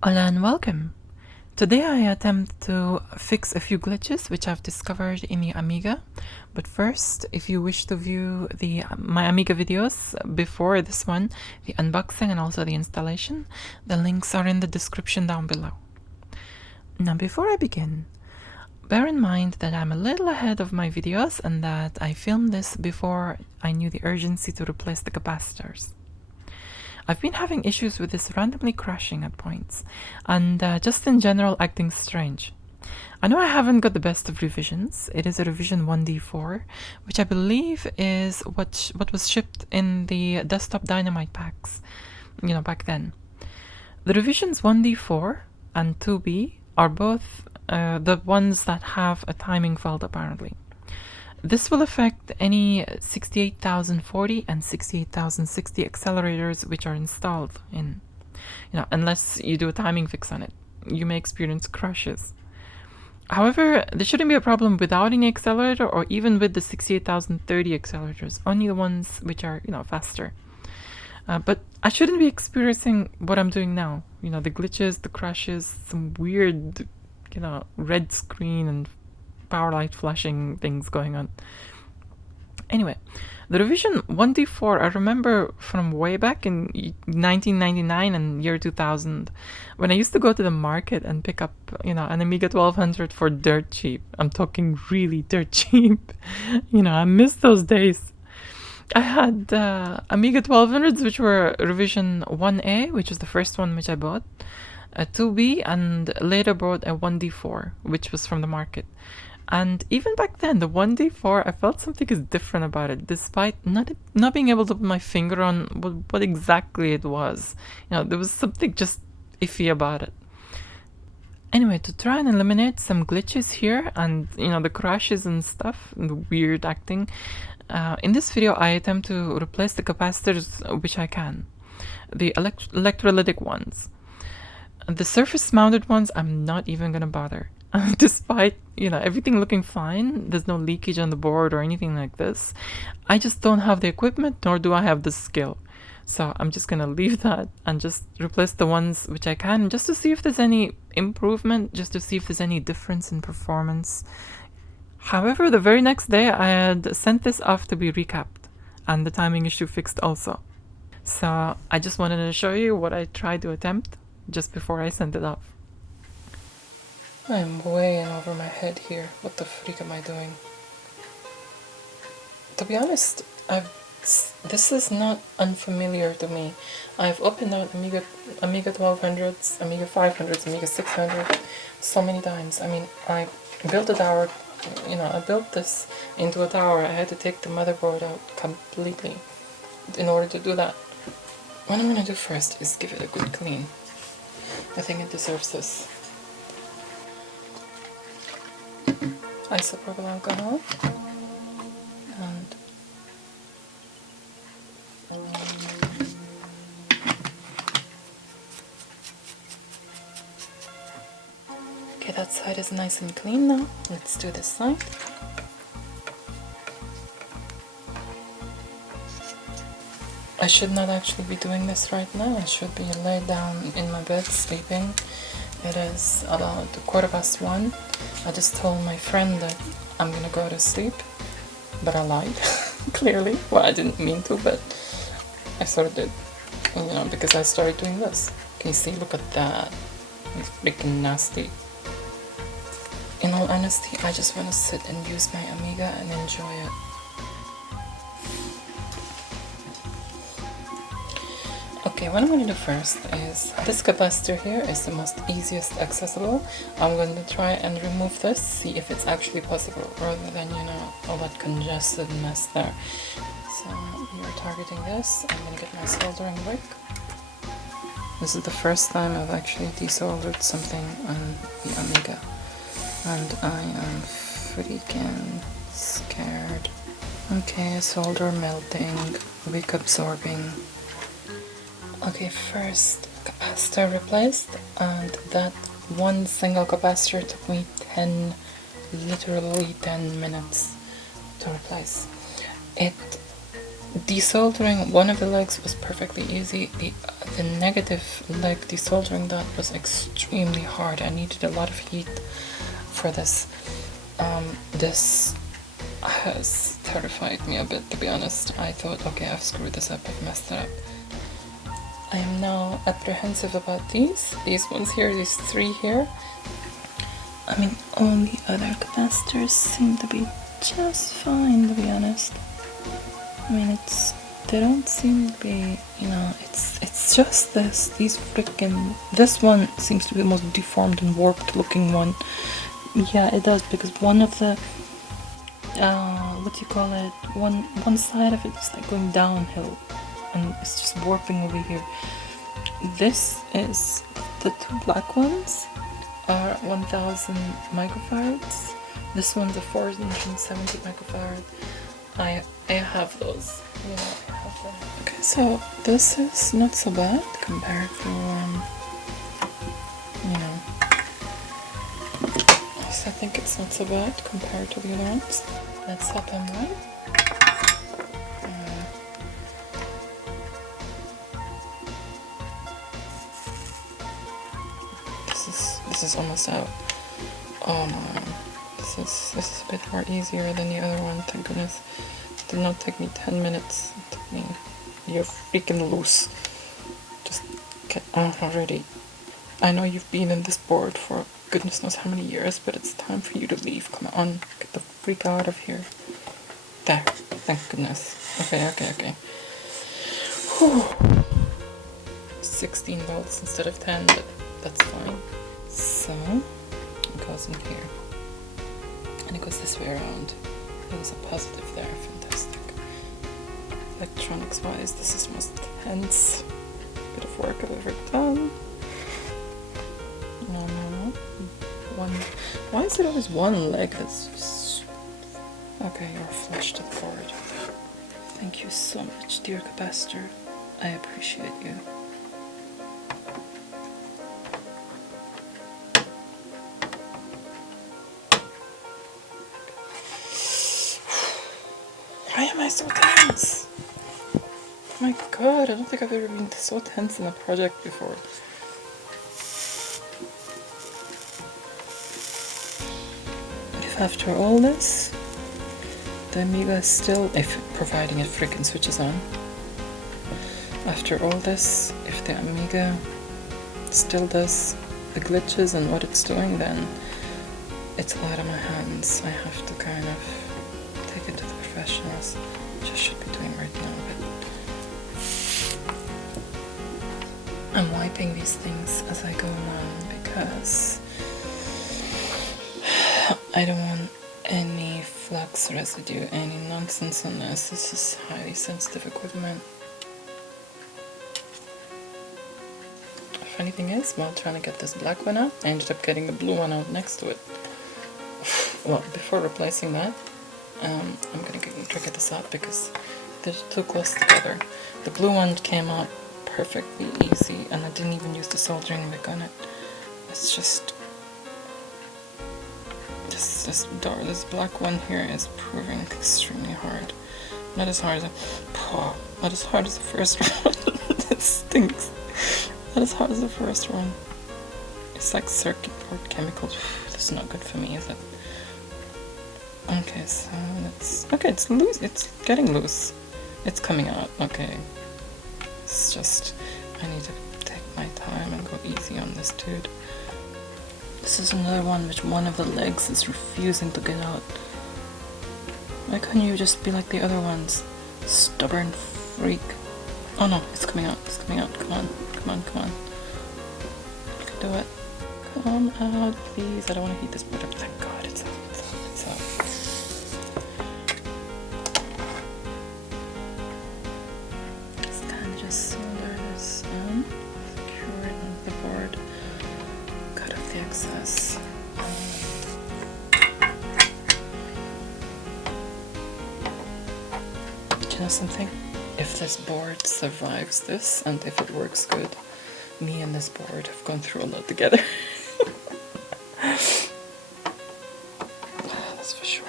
Hola and welcome. Today I attempt to fix a few glitches which I've discovered in the Amiga. But first, if you wish to view my Amiga videos before this one, the unboxing and also the installation, the links are in the description down below. Now before I begin, bear in mind that I'm a little ahead of my videos and that I filmed this before I knew the urgency to replace the capacitors. I've been having issues with this randomly crashing at points, and just in general acting strange. I know I haven't got the best of revisions. It is a revision 1D4, which I believe is what was shipped in the desktop dynamite packs, back then. The revisions 1D4 and 2B are both the ones that have a timing fault apparently. This will affect any 68040 and 68060 accelerators which are installed in, unless you do a timing fix on it. You may experience crashes. However, there shouldn't be a problem without any accelerator or even with the 68030 accelerators, only the ones which are, faster. But I shouldn't be experiencing what I'm doing now. The glitches, the crashes, some weird, red screen and power light flashing things going on. Anyway, the revision 1D4 I remember from way back in 1999 and year 2000 when I used to go to the market and pick up, an Amiga 1200 for dirt cheap. I'm talking really dirt cheap. I miss those days. I had Amiga 1200s which were revision 1A, which was the first one which I bought, a 2B, and later bought a 1D4, which was from the market. And even back then, the 1D4, I felt something is different about it, despite not being able to put my finger on what exactly it was. There was something just iffy about it. Anyway, to try and eliminate some glitches here and, the crashes and stuff, and the weird acting, in this video I attempt to replace the capacitors which I can. The electrolytic ones. The surface-mounted ones, I'm not even gonna bother. Despite, everything looking fine, there's no leakage on the board or anything like this. I just don't have the equipment, nor do I have the skill. So I'm just gonna leave that and just replace the ones which I can, just to see if there's any improvement, just to see if there's any difference in performance. However, the very next day I had sent this off to be recapped, and the timing issue fixed also. So I just wanted to show you what I tried to attempt just before I sent it off. I'm way in over my head here. What the freak am I doing? To be honest, this is not unfamiliar to me. I've opened out Amiga 1200s, Amiga 500s, Amiga 600 so many times. I mean, I built a tower, I built this into a tower. I had to take the motherboard out completely in order to do that. What I'm gonna do first is give it a good clean. I think it deserves this. Isopropyl alcohol and okay, that side is nice and clean now. Let's do this side. I should not actually be doing this right now. I should be laid down in my bed sleeping. It is about 1:15. I just told my friend that I'm gonna go to sleep, but I lied, clearly. Well, I didn't mean to, but I sort of did, because I started doing this. Can you see? Look at that. It's freaking nasty. In all honesty, I just want to sit and use my Amiga and enjoy it. Okay, what I'm going to do first is, this capacitor here is the most easiest accessible. I'm going to try and remove this, see if it's actually possible, rather than, all that congested mess there. So we are targeting this. I'm going to get my soldering brick. This is the first time I've actually desoldered something on the Amiga, and I am freaking scared. Okay, solder melting, wick absorbing. Okay, first capacitor replaced, and that one single capacitor took me literally 10 minutes to replace. It Desoldering one of the legs was perfectly easy. The negative leg, desoldering that was extremely hard. I needed a lot of heat for this. This has terrified me a bit, to be honest. I thought, okay, I've screwed this up, I've messed it up. I am now apprehensive about these ones here, these three here. I mean, all the other capacitors seem to be just fine, to be honest. I mean, they don't seem to be, you know, it's just these freaking, this one seems to be the most deformed and warped looking one. Yeah, it does, because one of the, what do you call it, one side of it is like going downhill, and it's just warping over here. This is, the two black ones are 1000 microfarads. This one's a 470 microfarad. I have those. Yeah, I have them. Okay, so this is not so bad compared to, you know. So I think it's not so bad compared to the other ones. Let's set them right. This is almost out. Oh no. This is a bit more easier than the other one, thank goodness. It did not take me 10 minutes. It took me, you're freaking loose. Just get on already. I know you've been in this board for goodness knows how many years, but it's time for you to leave. Come on, get the freak out of here. There, thank goodness. Okay. Whew. 16 volts instead of 10, but that's fine. So, it goes in here. And it goes this way around. There's a positive there, fantastic. Electronics wise, this is most tense bit of work I've ever done. No. One. Why is it always one leg that's just... Okay, you're flushed up forward. Thank you so much, dear capacitor. I appreciate you. Why am I so tense? Oh my god, I don't think I've ever been so tense in a project before. If after all this, the Amiga is still, providing it frickin' switches on, after all this, if the Amiga still does the glitches and what it's doing, then it's out of my hands. I have to kind of take it to the professionals, which I should be doing right now, but I'm wiping these things as I go along because I don't want any flux residue, any nonsense on this. This is highly sensitive equipment. Funny thing is, while trying to get this black one out, I ended up getting the blue one out next to it. Well, before replacing that, I'm gonna try to get this out because they're too close together. The blue one came out perfectly easy, and I didn't even use the soldering wick on it. It's just this black one here is proving extremely hard. Not as hard as the first one. It stinks. Not as hard as the first one. It's like circuit board chemicals. This is not good for me, is it? Okay, so it's loose. It's getting loose. It's coming out. Okay. It's just, I need to take my time and go easy on this dude. This is another one which one of the legs is refusing to get out. Why can't you just be like the other ones? Stubborn freak. Oh no, it's coming out. It's coming out. Come on. You can do it. Come out, please. I don't want to heat this board up. Thank God, it's out. Let's kind of just solder this on. Secure it onto the board. Cut off the excess. Do you know something? If this board survives this, and if it works good, me and this board have gone through a lot together. That's for sure.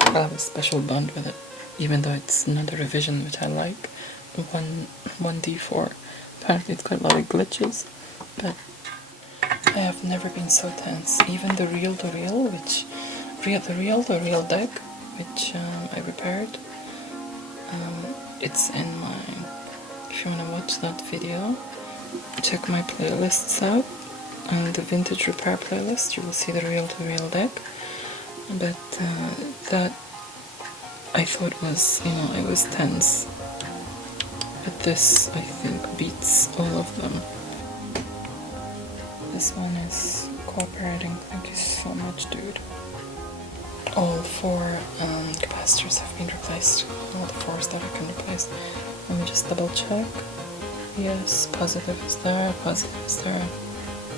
I'll have a special bond with it. even though it's not a revision which I like. 1D4. Apparently it's got a lot of glitches, but I have never been so tense. Even the real deck, which I repaired, it's in my, if you want to watch that video, check my playlists out. On the vintage repair playlist you will see the real deck, but that I thought was, it was tense, but this I think beats all of them. This one is cooperating. Thank you so much, dude. All 4 capacitors have been replaced. All the 4s that I can replace. Let me just double check. Yes, positive is there, positive is there,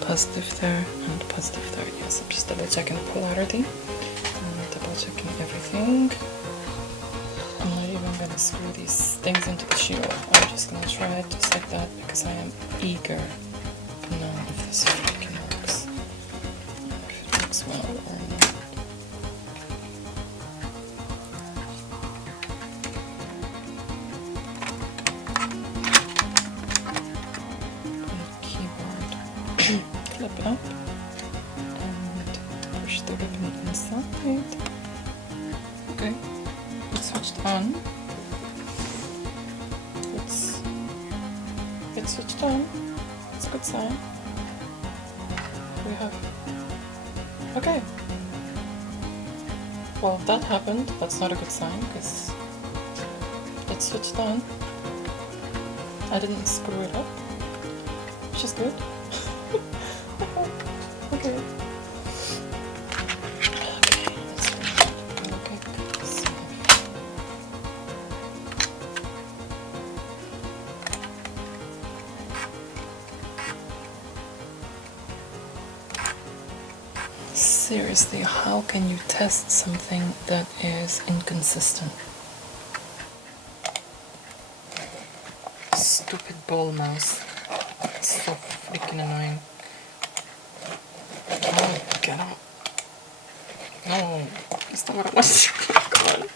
positive there, and positive there. Yes, I'm just double checking the polarity and double checking everything. I'm not even gonna screw these things into the shield. I'm just gonna try it just like that because I am eager to know if this freaking works. If it works well or not. Keyboard. Flip up and push the ribbon inside. Okay, it's switched on. It's switched on. It's a good sign. We have. Okay. Well, if that happened, that's not a good sign because it's switched on. I didn't screw it up, which is good. Okay. Okay, let's seriously, how can you test something that is inconsistent? Stupid ball mouse. It's so freaking annoying. Oh, get out. No, that's not what I want. Come on.